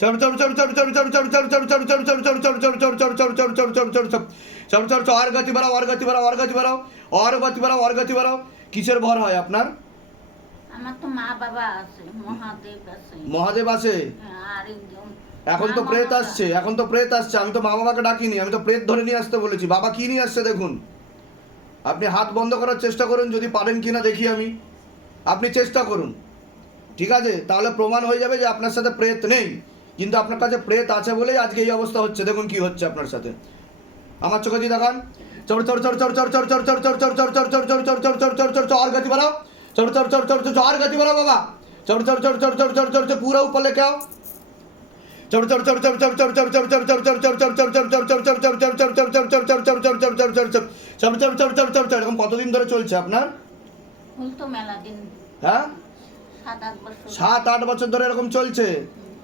চলো চলো চলো চলো চলো চলো চলো চলো চলো চলো চলো চলো চলো চলো চলো চলো বাড়াও আর গতি বাড়াও আর গতি ভর হয় আপনার মহাদেব এখন তো প্রেত আসছে এখন তো প্রেত আসছে আমি তো মা বাবাকে ডাকিনি আমি তো প্রেত ধরে নিয়ে আসতে বলেছি বাবা কি নিয়ে আসছে দেখুন আপনি হাত বন্ধ করার চেষ্টা করুন যদি পারেন কিনা দেখি আমি আপনি চেষ্টা করুন ঠিক আছে তাহলে প্রমাণ হয়ে যাবে যে আপনার সাথে প্রেত নেই কিন্তু আপনার কাছে প্রেত আছে বলেই আজকে এই অবস্থা হচ্ছে দেখুন কি হচ্ছে আপনার সাথে আমার চোখে দিয়ে দেখান চড় চড় চড় চড় চড় চড় চড় চড় চড় চড় চড় চড় চড় চড় চড় চড় চড় চড় চড় और गति बढ़ाओ चढ़ चढ़ चढ़ चढ़ चढ़ और गति बढ़ाओ बाबा चढ़ चढ़ चढ़ चढ़ चढ़ चढ़ चढ़ चढ़ पूरा ऊपर लेके आओ चढ़ चढ़ चढ़ चढ़ चढ़ चढ़ चढ़ चढ़ चढ़ चढ़ चढ़ चढ़ चढ़ चढ़ चढ़ चढ़ चढ़ चढ़ चढ़ चढ़ चढ़ चढ़ चढ़ चढ़ चढ़ चढ़ चढ़ চড় চড় চড় চড় চড় চড় এরকম কতদিন ধরে চলছে আপনার ফুল তো মেলা দিন হ্যাঁ সাত আট বছর সাত আট বছর ধরে এরকম চলছে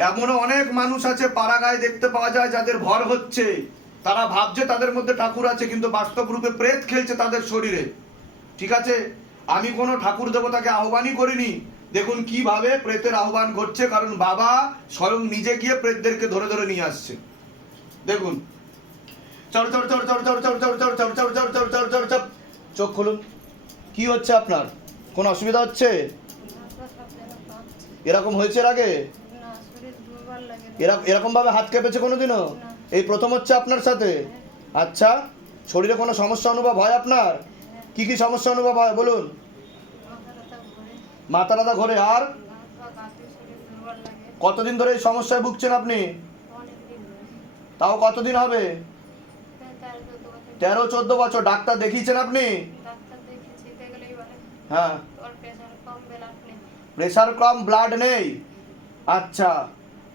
এমনও অনেক মানুষ আছে পাড়া গায়ে দেখতে পাওয়া যায় যাদের ভর হচ্ছে তারা ভাবছে তাদের মধ্যে ঠাকুর আছে কিন্তু বাস্তব রূপে প্রেত খেলছে তাদের শরীরে ঠিক আছে আমি কোনো ঠাকুর দেবতাকে আহ্বানই করিনি দেখুন কীভাবে প্রেতের আহ্বান ঘটছে কারণ বাবা স্বয়ং নিজে গিয়ে প্রেতদেরকে ধরে ধরে নিয়ে আসছে দেখুন চড় চড় চড় চর চড় চর চর চড় চড় চড় চর চর চড় চড় চড় চোখ খুলুন কি হচ্ছে আপনার কোনো অসুবিধা হচ্ছে এরকম হয়েছে এর আগে এরকম এরকম ভাবে হাত কেঁপেছে কোনোদিনও? এই প্রথম হচ্ছে আপনার সাথে? আচ্ছা শরীরে কোনো সমস্যা অনুভব হয় আপনার? কি কি সমস্যা অনুভব হয় বলুন? মাথা ব্যথা ঘরে। আর? কতদিন ধরে এই সমস্যায় ভুগছেন আপনি? তাও কতদিন হবে? তেরো চোদ্দ বছর। ডাক্তার দেখিয়েছেন আপনি? হ্যাঁ। প্রেশার কম ব্লাড নেই। আচ্ছা।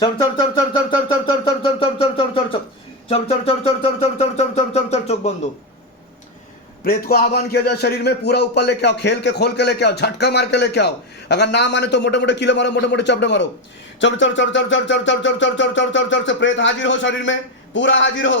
चम चम चम चम चम चम चम चम चम चम चम चम चम चम प्रेत को आह्वान किया जाए शरीर में पूरा ऊपर लेके आओ खेल के खोल के लेके आओ झटका मार के लेके आओ अगर ना माने तो मोटे मोटे किलो मारो मोटे मोटे चपड़े मारो चलो चलो चलो चलो चलो चलो चलो चलो चलो चलो चलो चलो चलो प्रेत हाजिर हो शरीर में पूरा हाजिर हो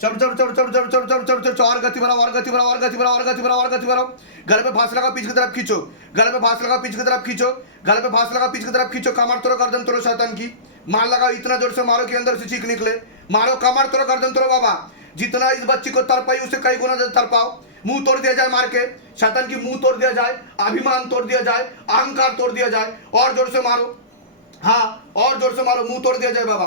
चलो चलो चलो चलो चलो चलो चलो चलो चलो, और गति बनाओ और गति बनाओ और गति बनाओ और गति बनाओ और गति बनाओ गल पे फांस लगा पीछे की तरफ़ खींचो। गल पे फांस लगा पीछे की तरफ़ खींचो। गल पे फांस लगा पीछे की तरफ़ खींचो। कमर तोड़ो, गर्दन तोड़ो, शैतान की। मार लगाओ, इतना ज़ोर से मारो कि अंदर से चीख निकले। मारो, कमर तोड़ो, गर्दन तोड़ो, बाबा। जितना इस बच्ची को तरपाई उसे कई गुना तरपाओ मुँह तोड़ दिया जाए, मार के। शैतान की मुँह तोड़ दिया जाए, अभिमान तोड़ दिया जाए, अहंकार तोड़ दिया जाए, और ज़ोर से मारो। हाँ और ज़ोर से मारो, मुँह तोड़ दिया जाए, बाबा।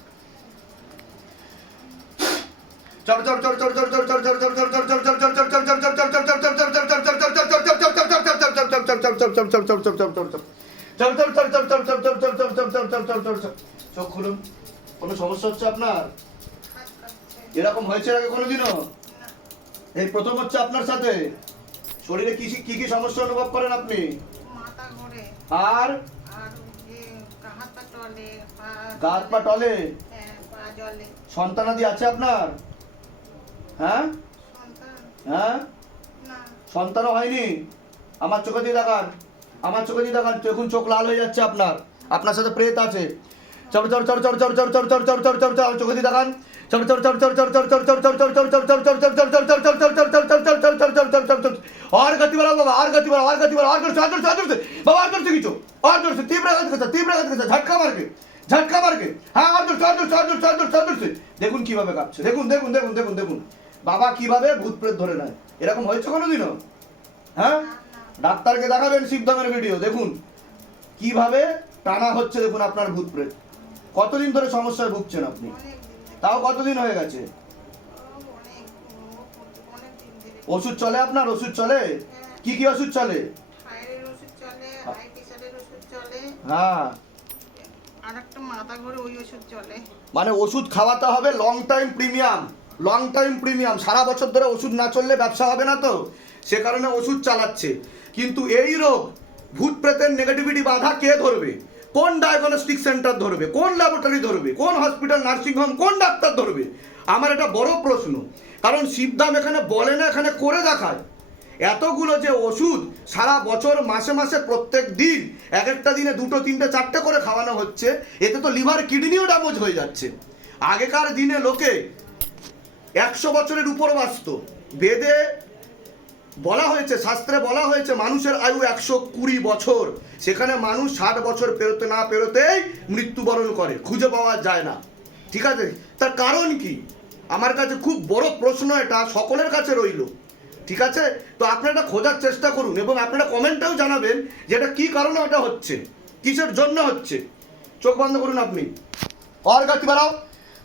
চলো চোখ কোনো সমস্যা হচ্ছে আপনার? এরকম হয়েছে আগে কোনোদিনও? এই প্রথম হচ্ছে আপনার সাথে। শরীরে কি কি কি সমস্যা অনুভব করেন আপনি? আর? ইয়ে, গা পা টলে হ্যাঁ, সন্তানাদি আছে আপনার? হ্যাঁ হ্যাঁ সন্তানও হয়নি আমার চোখে দিয়ে দেখান আমার চোখে দিয়ে দেখান এখন চোখ লাল হয়ে যাচ্ছে আপনার আপনার সাথে প্রেত আছে চড় চর চর চর চর চর চর চর চর চর চর চর চোখে দিয়ে দেখান চড় চর চর চর চর চর চর চর চর চড় চড় চড় চড় চড় চড় চড় চড় চড় চড় চড় চড় চড় চড় চড় চড় চড় আর গতি বাড়াও বাবা আর গতি বাড়াও আর গতি বাড়াও আর করছে আর করছে আর করছে বাবা আর করছে কিছু আর করছে তীব্র গতি করছে তীব্র গতি করছে ঝটকা মারকে ঝটকা মারকে হ্যাঁ আর করছে আর করছে আর করছে আর করছে দেখুন কীভাবে কাঁপছে দেখুন দেখুন দেখুন দেখুন দেখুন বাবা কীভাবে ভূত প্রেত ধরে নেয়? এরকম হয়েছে কোনোদিনও? হ্যাঁ? ডাক্তারকে দেখাবেন শিবধামের ভিডিও দেখুন। কীভাবে টানা হচ্ছে দেখুন আপনার ভূত প্রেত। কতদিন ধরে সমস্যায় ভুগছেন আপনি? তাও কতদিন হয়ে গেছে? ওষুধ চলে আপনার? ওষুধ চলে? কি কি ওষুধ চলে? হ্যাঁ।, হ্যাঁ। মানে ওষুধ খাওয়াতে হবে long time premium long time premium সারা বছর ধরে ওষুধ না চললে ব্যবসা হবে না তো? সে কারণে ওষুধ চালাচ্ছে। কিন্তু এই রোগ, ভূত প্রেতের নেগেটিভিটি বাধা কে ধরবে? কোন ডায়াগনস্টিক সেন্টার ধরবে? কোন ল্যাবরেটরি ধরবে? কোন হসপিটাল নার্সিংহোম কোন ডাক্তার ধরবে? আমার এটা বড় প্রশ্ন। কারণ শিবদাম এখানে বলে না, এখানে করে দেখায়। এতগুলো যে ওষুধ সারা বছর, মাসে মাসে, প্রত্যেক দিন, এক একটা দিনে দুটো, তিনটে, চারটে করে খাওয়ানো হচ্ছে, এতে তো লিভার কিডনিও ড্যামেজ হয়ে যাচ্ছে। আগেকার দিনে লোকে একশো বছরের উপর বাঁচত। বেদে বলা হয়েছে, শাস্ত্রে বলা হয়েছে, মানুষের আয়ু একশো কুড়ি বছর। সেখানে মানুষ ষাট বছর পেরোতে না পেরোতেই মৃত্যুবরণ করে, খুঁজে পাওয়া যায় না। ঠিক আছে? তার কারণ কি? আমার কাছে খুব বড় প্রশ্ন এটা, সকলের কাছে রইল। ঠিক আছে? তো আপনারা খোঁজার চেষ্টা করুন এবং আপনারা কমেন্টটাও জানাবেন যে এটা কী কারণে এটা হচ্ছে, কিসের জন্য হচ্ছে। চোখ বন্ধ করুন আপনি। অর্গাতি বাড়াও।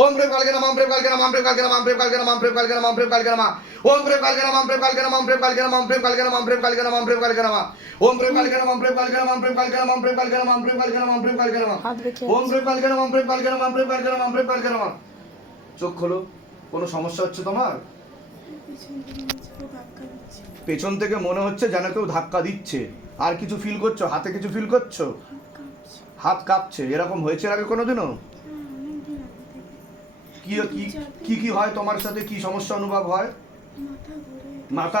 ఓం ప్రేమ కలిగిన మాం ప్రేమ కలిగిన మాం ప్రేమ కలిగిన మాం ప్రేమ కలిగిన మాం ప్రేమ కలిగిన మాం ప్రేమ కలిగిన మా ఓం ప్రేమ కలిగిన మాం ప్రేమ కలిగిన మాం ప్రేమ కలిగిన మాం ప్రేమ కలిగిన మాం ప్రేమ కలిగిన మాం ప్రేమ కలిగిన మా ఓం ప్రేమ కలిగిన మాం ప్రేమ కలిగిన మాం ప్రేమ కలిగిన మాం ప్రేమ కలిగిన మాం ప్రేమ కలిగిన మాం ప్రేమ కలిగిన మా ఓం ప్రేమ కలిగిన మాం ప్రేమ కలిగిన మాం ప్రేమ కలిగిన మాం ప్రేమ కలిగిన మా చোখ খোলো কোনো সমস্যা হচ্ছে তোমার পিছন থেকে মনে হচ্ছে যেন কেউ ধাক্কা দিচ্ছে। আর কিছু ফিল করছ? হাতে কিছু ফিল করছ? হাত কাঁপছে। এরকম হয়েছে আগে কোনোদিনও? কি কি কি হয় তোমার সাথে? কি সমস্যা অনুভব হয়? মাথা ঘুরে। মাথা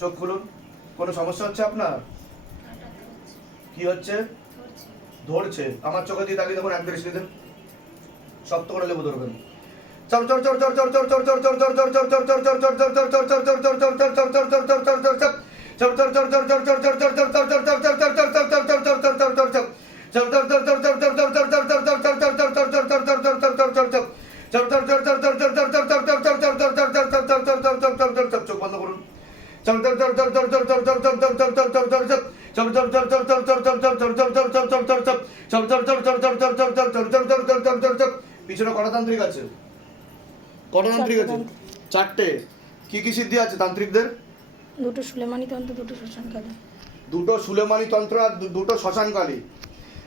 চোখ খুলুন কোনো সমস্যা হচ্ছে আপনার কি হচ্ছে ধরছে আমার চোখে দিয়ে তাকিয়ে দেখুন এক দেন শক্ত করে লেবু ধরবেন বন্ধ করুন চল চল চল চল পিছনে গণতান্ত্রিক আছে। গণতান্ত্রিক আছে? চারটে। কি কি সিদ্ধি আছে তান্ত্রিকদের? দুটো সুলেমানি তন্ত্র দুটো শ্মশানকালী দুটো সুলেমানি তন্ত্র আর দুটো শ্মশানকালী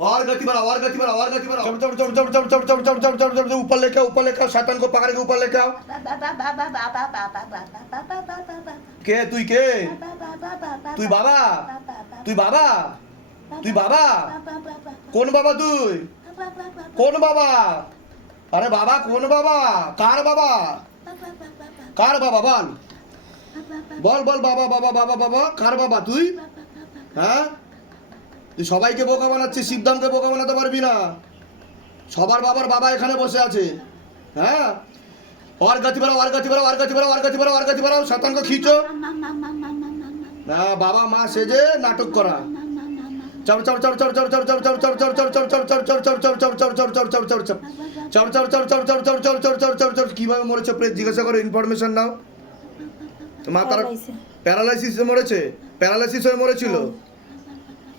और गति बढ़ाओ और गति बढ़ाओ और गति बढ़ाओ चल चल चल चल चल चल चल चल चल चल चल ऊपर लेके आओ ऊपर लेके आओ शैतान को पकड़ के ऊपर लेके आओ কে তুই কে তুই বাবা তুই বাবা তুই বাবা কোন বাবা তুই কোন বাবা আরে বাবা কোন বাবা কার বাবা কার বাবা বল বল বল বাবা বাবা বাবা বাবা কার বাবা তুই হ্যাঁ তুই সবাইকে বোকা বানাচ্ছিস সিদ্ধান্তে বোকা বানাতে পারবি না সবার বাবার বাবা এখানে বসে আছে হ্যাঁ ওর গাতি বাড়াও ওর গাতি বাড়াও ওর গাতি বাড়াও ওর গাতি বাড়াও ওর গাতি বাড়াও শতাঙ্গ খিচো না বাবা মা সেজে নাটক করা চপ চর চর চর চর চপ চর চপ চর চর চর চর চর চর চপ চপ চর চর চর চর চপ চপ চপ চর চর চর চর চর চপ চর চর চর চর কীভাবে মরেছে প্রেত জিজ্ঞাসা করো ইনফরমেশন নাও মা মাতার প্যারালাইসিস মরেছে প্যারালাইসিস হয়ে মরেছিল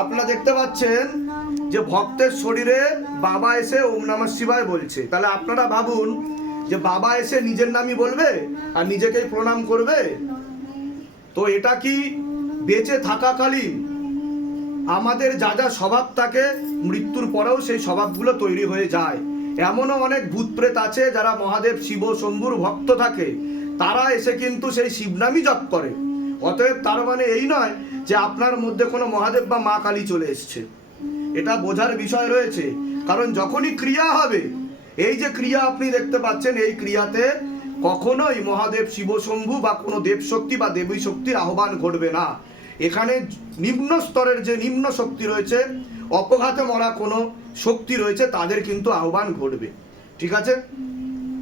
আপনারা দেখতে পাচ্ছেন যে ভক্তের শরীরে বাবা এসে ওম নমঃ শিবায় বলছে। তাহলে আপনারা ভাবুন যে বাবা এসে নিজের নামই বলবে আর নিজেকেই প্রণাম করবে? তো এটা কি বেঁচে থাকাকালীন আমাদের যা যা স্বভাব থাকে, মৃত্যুর পরেও সেই স্বভাবগুলো তৈরি হয়ে যায়। এমনও অনেক ভূত প্রেত আছে যারা মহাদেব শিব শম্ভুর ভক্ত থাকে। তারা এসে কিন্তু সেই শিবনামই জপ করে। অতএব তার মানে এই নয় যে আপনার মধ্যে কোনো মহাদেব বা মা কালী চলে এসছে। এটা বোঝার বিষয় রয়েছে। কারণ যখনই ক্রিয়া হবে, এই যে ক্রিয়া আপনি দেখতে পাচ্ছেন, এই ক্রিয়াতে কখনোই মহাদেব শিব শম্ভু বা কোনো দেবশক্তি বা দেবী শক্তির আহ্বান ঘটবে না। এখানে নিম্ন স্তরের যে নিম্ন শক্তি রয়েছে, অপঘাতে মরা কোনো শক্তি রয়েছে তাদের কিন্তু আহ্বান ঘটবে। ঠিক আছে?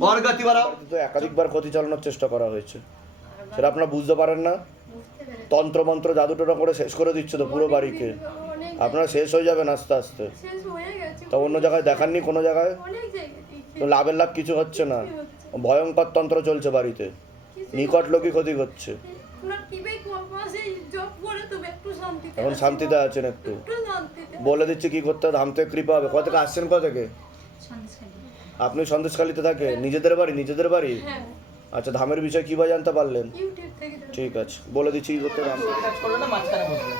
অর্গাতি বাড়াও। একাধিকবার ক্ষতি চালানোর চেষ্টা করা হয়েছে। সেটা আপনারা বুঝতে পারেন না। তন্ত্র মন্ত্র জাদু করে শেষ করে দিচ্ছে তো পুরো বাড়িকে। আপনারা শেষ হয়ে যাবেন আস্তে আস্তে। শেষ তা অন্য জায়গায় দেখাননি কোনো জায়গায়? তো লাভের লাভ কিছু হচ্ছে না। ভয়ঙ্কর তন্ত্র চলছে বাড়িতে। নিকট লোকই ক্ষতি হচ্ছে ওনার বিবেক বাবা সেই জব করে তবে একটু শান্তিতে এখন শান্তিতে আছেন একটু। একটু শান্তিতে বলে দিচ্ছি কি করতে হবে? ধাম থেকে কৃপা হবে। কত থেকে আসছেন কত থেকে? আপনি সন্দেশখালিতে থাকে নিজেদের বাড়ি? নিজেদের বাড়ি? হ্যাঁ। আচ্ছা ধামের বিষয়ে কি বা জানতে পারলেন? ইউটিউব থেকে দেখি। ঠিক আছে। বলে দিচ্ছি কি করতে হবে? ধাম থেকে। কাজ করবে না মাঝখানে বসবে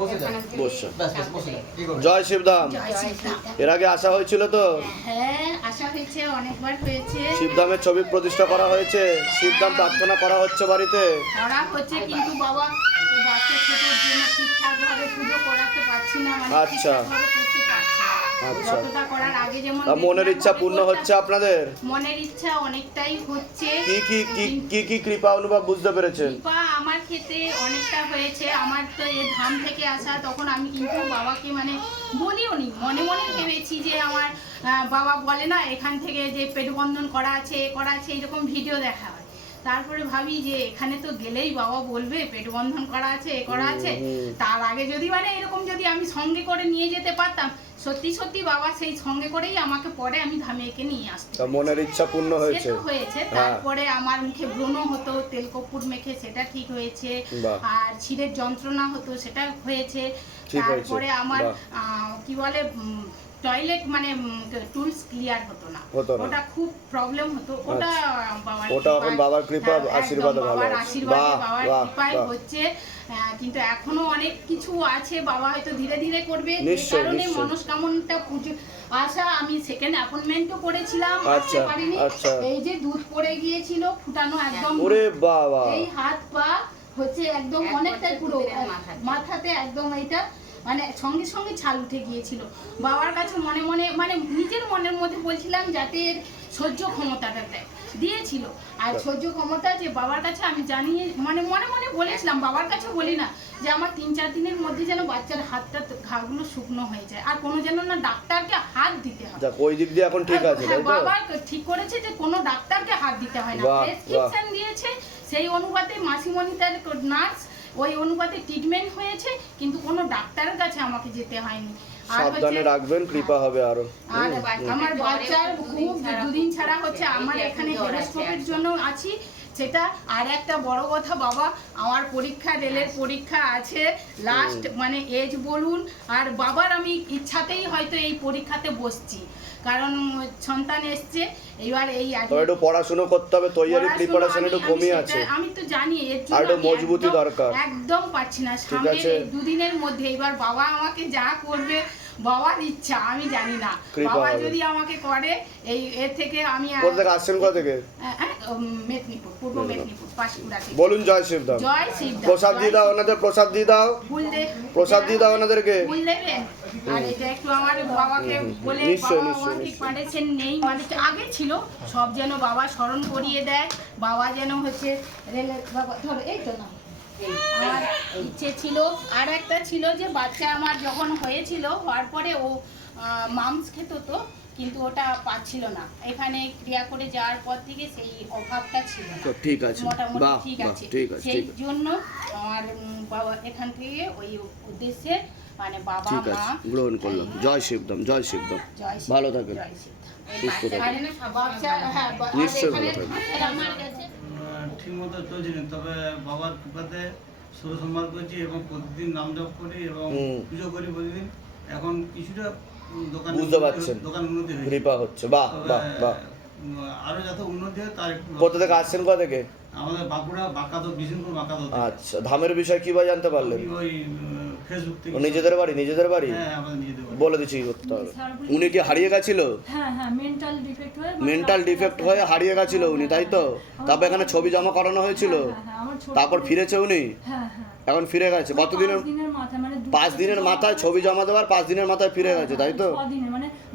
বসে যান। বসছেন ব্যাস ব্যাস বসে যান। কি করবে জয় শিবধাম। এর আগে আসা হয়েছিল তো? হ্যাঁ আশা হয়েছে অনেকবার হয়েছে। শিবধামের ছবি প্রতিষ্ঠা করা হয়েছে। শিবধাম প্রার্থনা করা হচ্ছে বাড়িতে। করা হচ্ছে কিন্তু বাবা। বাচ্চা ছোটোর জন্য ঠিকঠাক ভাবে পুজো করাতে পারছি না মানে আচ্ছা। ঠিকঠাকভাবে। আচ্ছা। করার আগে যেমন মনের ইচ্ছা পূর্ণ হচ্ছে আপনাদের মনের ইচ্ছা অনেকটাই হচ্ছে কি কি কি কি কৃপা অনুভব বুঝতে পেরেছেন কৃপা আমার ক্ষেত্রে অনেকটা হয়েছে আমার তো এ ধাম থেকে আসা তখন আমি কিন্তু বাবাকে মানে বলিও নি মনে মনে ভেবেছি যে আমার বাবা বলে না এখান থেকে যে পেটবন্ধন করা আছে এ করা আছে এরকম ভিডিও দেখা তারপরে ভাবি যে এখানে তো গেলেই বাবা বলবে পেট বন্ধন করা আছে এ করা আছে। তার আগে যদি মানে এরকম যদি আমি সঙ্গে করে নিয়ে যেতে পারতাম সত্যি সত্যি বাবা সেই সঙ্গে করেই আমাকে পরে আমি ধামে নিয়ে আসতে তা মনের ইচ্ছা পূর্ণ হয়েছে হয়েছে হ্যাঁ। তারপরে আমার মুখে ব্রণ হতো তেল কপুর মেখে সেটা ঠিক হয়েছে বাহ। আর ছিঁড়ের যন্ত্রণা হতো সেটা হয়েছে ঠিক হয়েছে, তারপরে আমার বাহ। আহ, কি বলে টয়লেট মানে টুলস ক্লিয়ার হতো না হতো না। ওটা খুব প্রবলেম হতো ওটা বাবার ওটা এখন বাবার কৃপা, হ্যাঁ, আশীর্বাদে ভালো বাবার আছে। আশীর্বাদে বাহ, বাবার বাহ, কৃপায় বাহ। হচ্ছে কিন্তু এখনও অনেক কিছু আছে বাবা হয়তো ধীরে ধীরে করবে যে কারণে। মনস্কামনাটা পুজো আসা আমি সেকেন্ড অ্যাপয়েন্টমেন্টও করেছিলাম আসতে আচ্ছা, পারিনি আচ্ছা। এই যে দুধ পড়ে গিয়েছিল ফুটানো একদম ওরে বাবা এই হাত পা হচ্ছে একদম এক অনেকটাই পুরো মাথাতে। মাথাতে একদম এইটা মানে সঙ্গে সঙ্গে ছাল উঠে গিয়েছিল বাবার কাছে মনে মনে মানে নিজের মনের মধ্যে বলছিলাম যাতে সহ্য ক্ষমতাটা দেয় দিয়েছিল। আর সহ্য ক্ষমতা যে বাবার কাছে আমি জানিয়ে মানে মনে মনে বলেছিলাম বাবার কাছে বলি না যে আমার তিন চার দিনের মধ্যে যেন বাচ্চার হাতটা ঘাগুলো শুকনো হয়ে যায়। আর কোনো যেন না ডাক্তারকে হাত দিতে হয়। ওই দিক দিয়ে এখন ঠিক আছে হ্যাঁ, বাবা ঠিক করেছে যে কোনো ডাক্তারকে হাত দিতে হয় না। প্রেসক্রিপশন দিয়েছে সেই অনুপাতে মাসিমণি তার নার্স ওই অনুপাতে ট্রিটমেন্ট হয়েছে কিন্তু কোনো ডাক্তারের কাছে আমাকে যেতে হয়নি। সাবধানে রাখবেন কৃপা হবে আরও। আর। আমার বাচ্চার খুব দুদিন ছাড়া- হচ্ছে আমার এখানে হেরোস্কোপের জন্য আছি। সেটা আর একটা বড় কথা বাবা আমার পরীক্ষা রেলের পরীক্ষা আছে। লাস্ট মানে এজ বলুন আর বাবার আমি ইচ্ছাতেই হয়তো এই পরীক্ষাতে বসছি। কারণ সন্তান এসছে এবার এই একটু পড়াশুনো করতে হবে পড়াশুনো প্রিপারেশন আমি- একটু কমই আছে। আমি তো জানি এর জন্য একটু মজবুতি দরকার। একদম পাচ্ছি না। এই দুদিনের মধ্যে এবার বাবা আমাকে যা করবে বাবার ইচ্ছা আমি জানি না। বাবা যদি আমাকে করে এই এর থেকে আমি কোথা থেকে? আসছেন কোথা থেকে? মেদিনীপুর পূর্ব মেদিনীপুর। পাঁশকুড়া থেকে। বলুন জয় শিবধাম জয় প্রসাদ দিয়ে দাও ওনাদের প্রসাদ দিয়ে দাও। প্রসাদ দিয়ে দাও ওনাদেরকে। ফুল দেবেন আর এটা একটু আমার বাবাকে বলে বাবা পাঠিয়েছেন নেই মানে আগে ছিল। সব যেন বাবা স্মরণ করিয়ে দেয়। বাবা যেন হচ্ছে রেলের বাবা ধরো এই তো না। আমার ইচ্ছে ছিল আর একটা ছিল যে বাচ্চা আমার যখন হয়েছিল হওয়ার পরে ও মামস খেত তো কিন্তু ওটা পাচ্ছিল না। এখানে ক্রিয়া করে যাওয়ার পর থেকে সেই অভাবটা ছিল না। ঠিক আছে। মোটামুটি ঠিক আছে। ঠিক আছে সেই জন্য আমার বাবা এখান থেকে ওই উদ্দেশ্যে মানে বাবা মা গ্রহণ করলাম। জয় শিবধাম জয় শিবধাম ভালো থাকেন। সুস্থ নিশ্চয়ই ভালো। ঠাকুর আমার ঠিক মতো চলছে না তবে বাবার কৃপাতে ষোলো সম্মান করছি এবং প্রতিদিন নাম জপ করি এবং। পুজো করি প্রতিদিন। এখন কিছুটা দোকান বুঝতে পারছেন। দোকান উন্নতি কৃপা হচ্ছে। বাহ বাহ বাহ। উম, আরও যাতে উন্নতি হয় তার কোথা থেকে আসছেন কোথা থেকে? আমাদের বাঁকুড়া বাঁকাতো বিষ্ণুপুর বাঁকাতো। আচ্ছা ধামের বিষয় কি বা জানতে পারলেন? ওই ফেসবুক থেকে নিজেদের বাড়ি নিজেদের বাড়ি? হ্যাঁ আমাদের নিজেদের বাড়ি। বলে দিচ্ছি করতে হবে উনি কি হারিয়ে গেছিল? হ্যাঁ হ্যাঁ মেন্টাল ডিফেক্ট হয়ে মেন্টাল ডিফেক্ট হয়ে হারিয়ে গেছিল উনি তাই তো? তারপর এখানে ছবি জমা করানো হয়েছিল। হ্যাঁ, হ্যাঁ, তারপর ফিরেছে উনি? হ্যাঁ হ্যাঁ। এখন ফিরে গেছে। কতদিনের পাঁচ দিনের মাথায় মানে পাঁচ দিনের মাথায় ছবি জমা দেওয়ার পাঁচ দিনের মাথায় ফিরে গেছে তাই তো?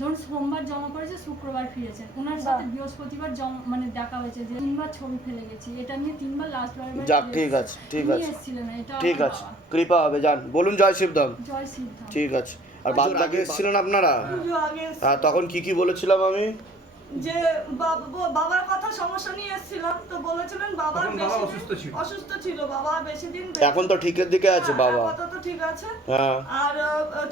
ধরুন সোমবার জমা করেছে শুক্রবার ফিরেছে। ওনার সাথে বৃহস্পতিবার মানে দেখা হয়েছে যে তিনবার ছবি ফেলে গেছি। এটা নিয়ে তিনবার লাস্ট বার যাক ঠিক আছে ঠিক আছে। এসেছিলেন এটা ঠিক আছে কৃপা হবে যান। বলুন জয় শিবধাম। জয় শিবধাম। ঠিক আছে। আর বাদ বাকি এসেছিলেন আপনারা? হ্যাঁ তখন কি কি বলেছিলাম আমি? যে বাবার কথা সমস্যা নিয়ে এসেছিলাম তো বলেছিলেন বাবার বেশি অসুস্থ ছিল। অসুস্থ ছিল বাবা বেশি দিন এখন তো ঠিকের দিকে আছে হ্যাঁ, বাবা। আপাতত ঠিক আছে। হ্যাঁ। আর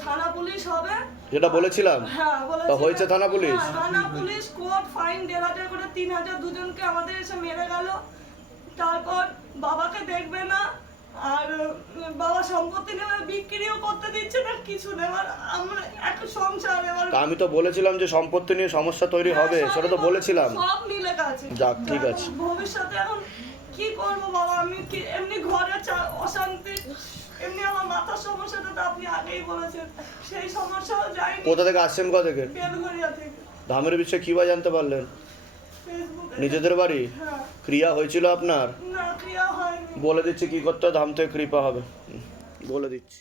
থানা পুলিশ হবে। যেটা বলেছিলাম? হ্যাঁ তা হয়েছে থানা পুলিশ? হ্যাঁ, থানা পুলিশ কোর্ট ফাইন দেড় হাজার করে তিন হাজার দুজনকে আমাদের এসে মেরে গেল। তারপর বাবাকে দেখবে না আর বাবা সম্পত্তি বিক্রিও করতে দিচ্ছে না কিছু নেবার আমরা একটা সংসার এবার আমি তো বলেছিলাম যে সম্পত্তি নিয়ে সমস্যা তৈরি হবে সেটা তো বলেছিলাম। সব মিলে যাক, ঠিক আছে। ভবিষ্যতে এখন কি করব বাবা? আমি এমনি ঘরে অশান্তি এমনি আমার মাথার সমস্যাটা তো আপনি আগেই বলেছেন সেই সমস্যাও কোথা থেকে আসছেন কোথা থেকে? বেলঘরিয়া থেকে। ধামের বিষয়ে কী বা জানতে পারলেন? নিজেদের বাড়ি? হ্যাঁ। ক্রিয়া হয়েছিল আপনার? না ক্রিয়া হয়নি বলে দিচ্ছি কি করতে হবে? ধাম থেকে কৃপা হবে। বলে দিচ্ছি।